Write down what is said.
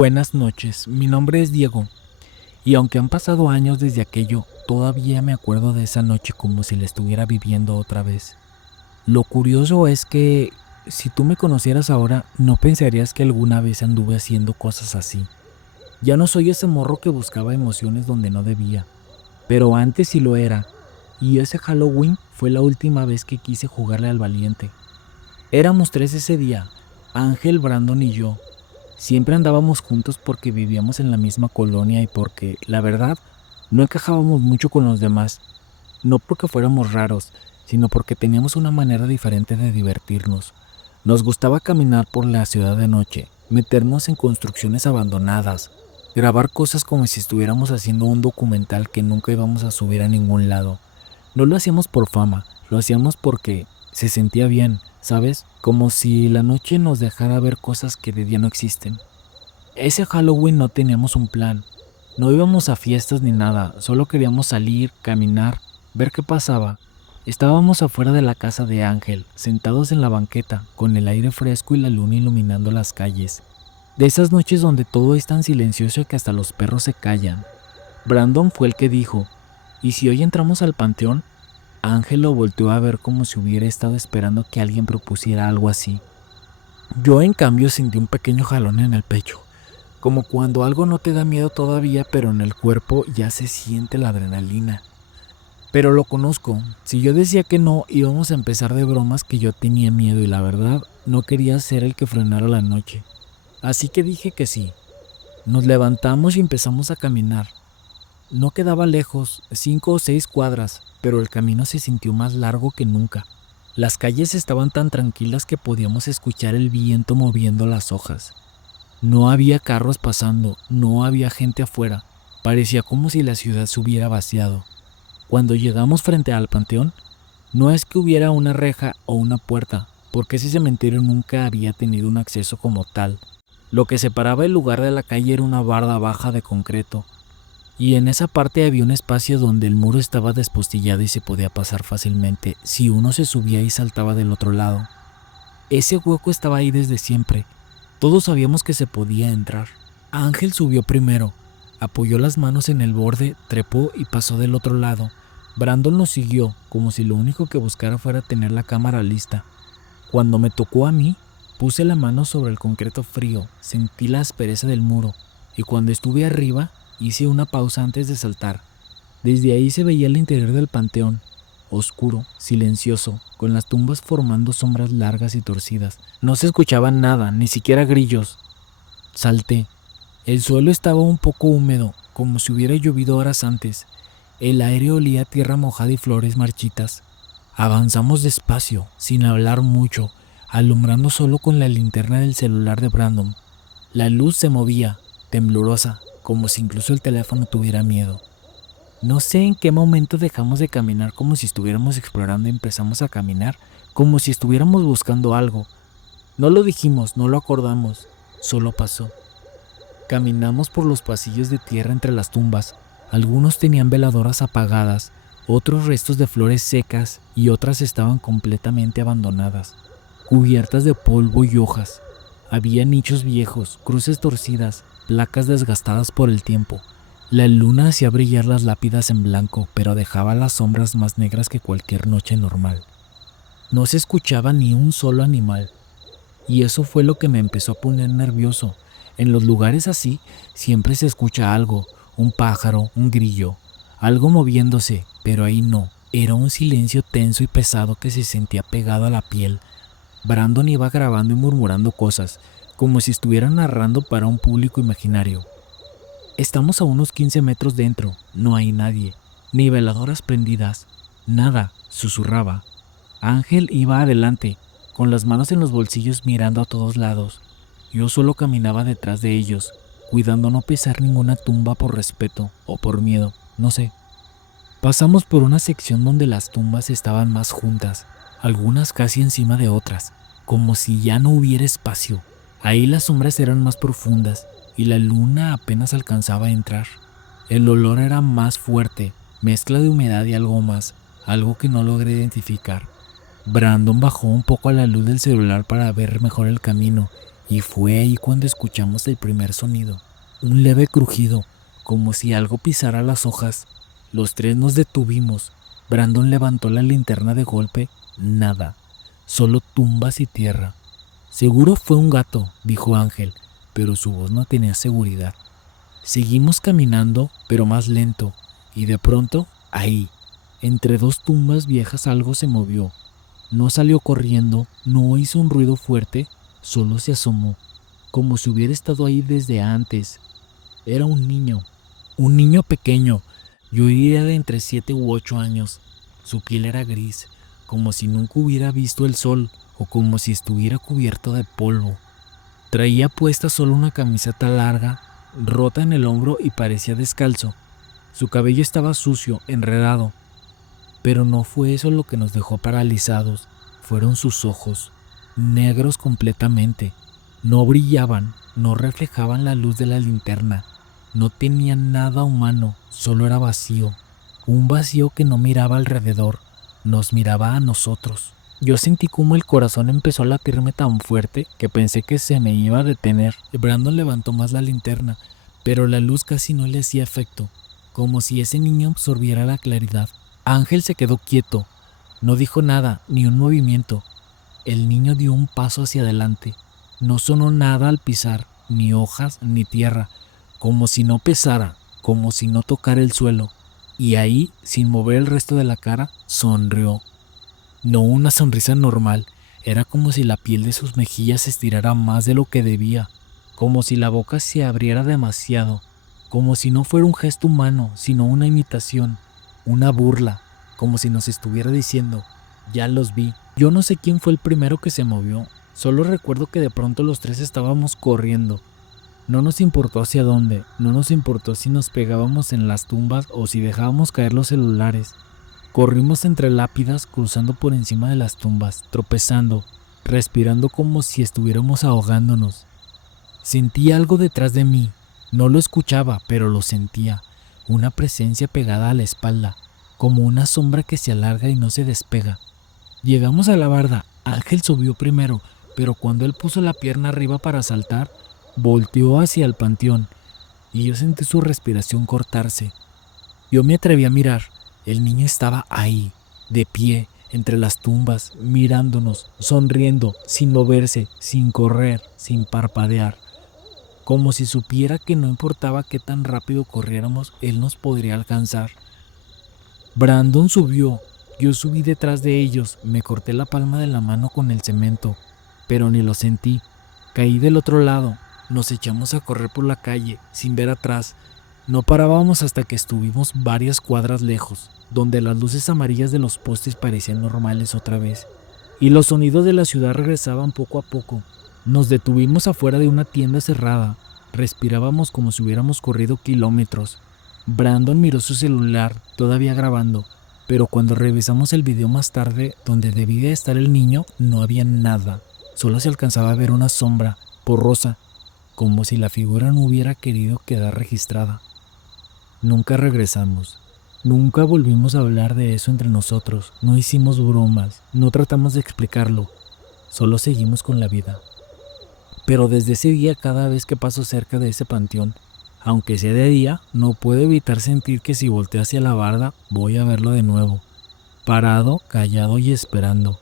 Buenas noches, mi nombre es Diego, y aunque han pasado años desde aquello, todavía me acuerdo de esa noche como si la estuviera viviendo otra vez. Lo curioso es que, si tú me conocieras ahora, no pensarías que alguna vez anduve haciendo cosas así. Ya no soy ese morro que buscaba emociones donde no debía, pero antes sí lo era, y ese Halloween fue la última vez que quise jugarle al valiente. Éramos tres ese día, Ángel, Brandon y yo. Siempre andábamos juntos porque vivíamos en la misma colonia y porque, la verdad, no encajábamos mucho con los demás. No porque fuéramos raros, sino porque teníamos una manera diferente de divertirnos. Nos gustaba caminar por la ciudad de noche, meternos en construcciones abandonadas, grabar cosas como si estuviéramos haciendo un documental que nunca íbamos a subir a ningún lado. No lo hacíamos por fama, lo hacíamos porque se sentía bien, ¿sabes? Como si la noche nos dejara ver cosas que de día no existen. Ese Halloween no teníamos un plan. No íbamos a fiestas ni nada, solo queríamos salir, caminar, ver qué pasaba. Estábamos afuera de la casa de Ángel, sentados en la banqueta, con el aire fresco y la luna iluminando las calles. De esas noches donde todo es tan silencioso que hasta los perros se callan. Brandon fue el que dijo, ¿y si hoy entramos al panteón? Ángel lo volteó a ver como si hubiera estado esperando que alguien propusiera algo así. Yo en cambio sentí un pequeño jalón en el pecho. Como cuando algo no te da miedo todavía, pero en el cuerpo ya se siente la adrenalina. Pero lo conozco. Si yo decía que no, íbamos a empezar de bromas que yo tenía miedo y la verdad, no quería ser el que frenara la noche. Así que dije que sí. Nos levantamos y empezamos a caminar. No quedaba lejos, 5 o 6 cuadras, pero el camino se sintió más largo que nunca. Las calles estaban tan tranquilas que podíamos escuchar el viento moviendo las hojas. No había carros pasando, no había gente afuera. Parecía como si la ciudad se hubiera vaciado. Cuando llegamos frente al panteón, no es que hubiera una reja o una puerta, porque ese cementerio nunca había tenido un acceso como tal. Lo que separaba el lugar de la calle era una barda baja de concreto, y en esa parte había un espacio donde el muro estaba despostillado y se podía pasar fácilmente si uno se subía y saltaba del otro lado. Ese hueco estaba ahí desde siempre. Todos sabíamos que se podía entrar. Ángel subió primero, apoyó las manos en el borde, trepó y pasó del otro lado. Brandon lo siguió, como si lo único que buscara fuera tener la cámara lista. Cuando me tocó a mí, puse la mano sobre el concreto frío, sentí la aspereza del muro, y cuando estuve arriba, hice una pausa antes de saltar. Desde ahí se veía el interior del panteón, oscuro, silencioso, con las tumbas formando sombras largas y torcidas. No se escuchaba nada, ni siquiera grillos. Salté. El suelo estaba un poco húmedo, como si hubiera llovido horas antes. El aire olía a tierra mojada y flores marchitas. Avanzamos despacio, sin hablar mucho, alumbrando solo con la linterna del celular de Brandon. La luz se movía, temblorosa, como si incluso el teléfono tuviera miedo. No sé en qué momento dejamos de caminar como si estuviéramos explorando y empezamos a caminar como si estuviéramos buscando algo. No lo dijimos, no lo acordamos, solo pasó. Caminamos por los pasillos de tierra entre las tumbas. Algunos tenían veladoras apagadas, otros restos de flores secas y otras estaban completamente abandonadas, cubiertas de polvo y hojas. Había nichos viejos, cruces torcidas, placas desgastadas por el tiempo. La luna hacía brillar las lápidas en blanco, pero dejaba las sombras más negras que cualquier noche normal. No se escuchaba ni un solo animal, y eso fue lo que me empezó a poner nervioso. En los lugares así siempre se escucha algo, un pájaro, un grillo, algo moviéndose, pero ahí no. Era un silencio tenso y pesado que se sentía pegado a la piel. Brandon iba grabando y murmurando cosas, como si estuviera narrando para un público imaginario. Estamos a unos 15 metros dentro, no hay nadie, ni veladoras prendidas, nada, susurraba. Ángel iba adelante, con las manos en los bolsillos mirando a todos lados. Yo solo caminaba detrás de ellos, cuidando no pisar ninguna tumba por respeto o por miedo, no sé. Pasamos por una sección donde las tumbas estaban más juntas, algunas casi encima de otras, como si ya no hubiera espacio. Ahí las sombras eran más profundas y la luna apenas alcanzaba a entrar. El olor era más fuerte, mezcla de humedad y algo más, algo que no logré identificar. Brandon bajó un poco a la luz del celular para ver mejor el camino Y fue ahí cuando escuchamos el primer sonido, un leve crujido, como si algo pisara las hojas. Los tres nos detuvimos. Brandon levantó la linterna de golpe. Nada, solo tumbas y tierra. Seguro fue un gato, dijo Ángel, pero su voz no tenía seguridad. Seguimos caminando, pero más lento, y de pronto, ahí, entre dos tumbas viejas algo se movió. No salió corriendo, no hizo un ruido fuerte, solo se asomó, como si hubiera estado ahí desde antes. Era un niño pequeño, yo diría de entre 7 u 8 años. Su piel era gris, como si nunca hubiera visto el sol o como si estuviera cubierto de polvo. Traía puesta solo una camiseta larga, rota en el hombro y parecía descalzo. Su cabello estaba sucio, enredado. Pero no fue eso lo que nos dejó paralizados, fueron sus ojos, negros completamente. No brillaban, no reflejaban la luz de la linterna, no tenían nada humano, solo era vacío. Un vacío que no miraba alrededor, nos miraba a nosotros. Yo sentí como el corazón empezó a latirme tan fuerte que pensé que se me iba a detener. Brandon levantó más la linterna, pero la luz casi no le hacía efecto, como si ese niño absorbiera la claridad. Ángel se quedó quieto, no dijo nada, ni un movimiento. El niño dio un paso hacia adelante. No sonó nada al pisar, ni hojas ni tierra, como si no pesara, como si no tocara el suelo. Y ahí, sin mover el resto de la cara, sonrió. No una sonrisa normal, era como si la piel de sus mejillas se estirara más de lo que debía, como si la boca se abriera demasiado, como si no fuera un gesto humano, sino una imitación, una burla, como si nos estuviera diciendo, ya los vi. Yo no sé quién fue el primero que se movió, solo recuerdo que de pronto los tres estábamos corriendo. No nos importó hacia dónde, no nos importó si nos pegábamos en las tumbas o si dejábamos caer los celulares. Corrimos entre lápidas, cruzando por encima de las tumbas, tropezando, respirando como si estuviéramos ahogándonos. Sentí algo detrás de mí, no lo escuchaba, pero lo sentía, una presencia pegada a la espalda, como una sombra que se alarga y no se despega. Llegamos a la barda, Ángel subió primero, pero cuando él puso la pierna arriba para saltar, volteó hacia el panteón, y yo sentí su respiración cortarse. Yo me atreví a mirar. El niño estaba ahí, de pie, entre las tumbas, mirándonos, sonriendo, sin moverse, sin correr, sin parpadear, como si supiera que no importaba qué tan rápido corriéramos, él nos podría alcanzar. Brandon subió, yo subí detrás de ellos, me corté la palma de la mano con el cemento, pero ni lo sentí. Caí del otro lado, nos echamos a correr por la calle, sin ver atrás. No parábamos hasta que estuvimos varias cuadras lejos, donde las luces amarillas de los postes parecían normales otra vez, y los sonidos de la ciudad regresaban poco a poco. Nos detuvimos afuera de una tienda cerrada, respirábamos como si hubiéramos corrido kilómetros. Brandon miró su celular, todavía grabando, pero cuando revisamos el video más tarde, donde debía estar el niño, no había nada, solo se alcanzaba a ver una sombra, borrosa, como si la figura no hubiera querido quedar registrada. Nunca regresamos. Nunca volvimos a hablar de eso entre nosotros. No hicimos bromas. No tratamos de explicarlo. Solo seguimos con la vida. Pero desde ese día, cada vez que paso cerca de ese panteón, aunque sea de día, no puedo evitar sentir que si volteo hacia la barda, voy a verlo de nuevo. Parado, callado y esperando.